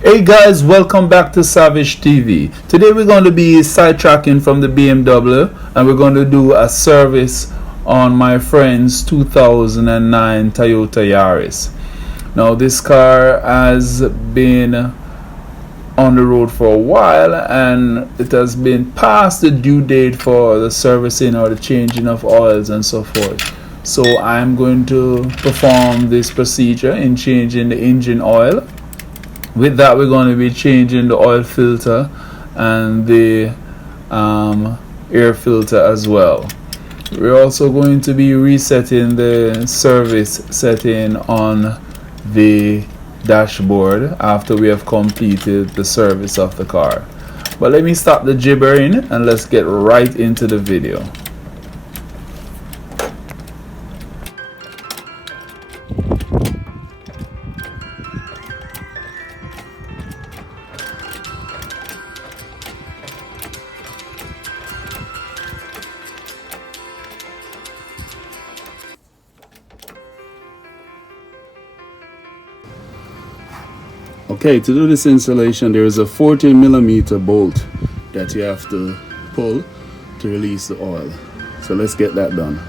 Hey guys, welcome back to Savage TV. Today we're going to be sidetracking from the BMW and we're going to do a service on my friend's 2009 Toyota Yaris. Now this car has been on the road for a while and it has been past the due date for the servicing or the changing of oils and so forth. So I'm going to perform this procedure in changing the engine oil. With that, we're going to be changing the oil filter and the air filter as well. We're also going to be resetting the service setting on the dashboard after we have completed the service of the car. But let me stop the gibbering and let's get right into the video. Okay, to do this installation, there is a 14mm bolt that you have to pull to release the oil. So let's get that done.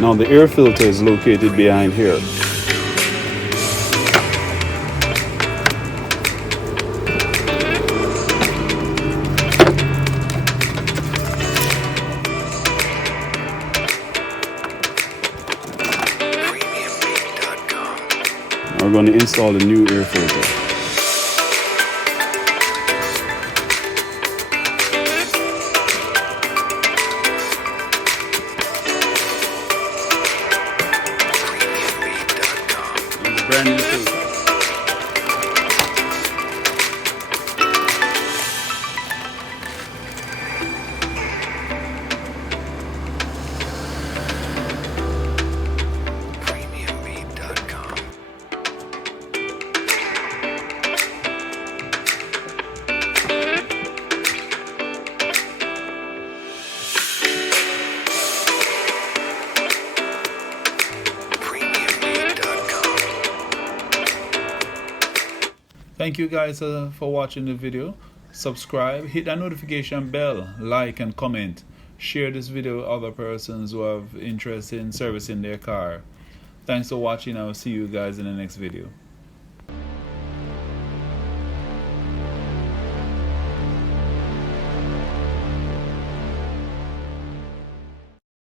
Now the air filter is located behind here. We're going to install the new air filter. Brand new filter. Thank you guys for watching the video. Subscribe, hit that notification bell, like and comment. Share this video with other persons who have interest in servicing their car. Thanks for watching. I will see you guys in the next video.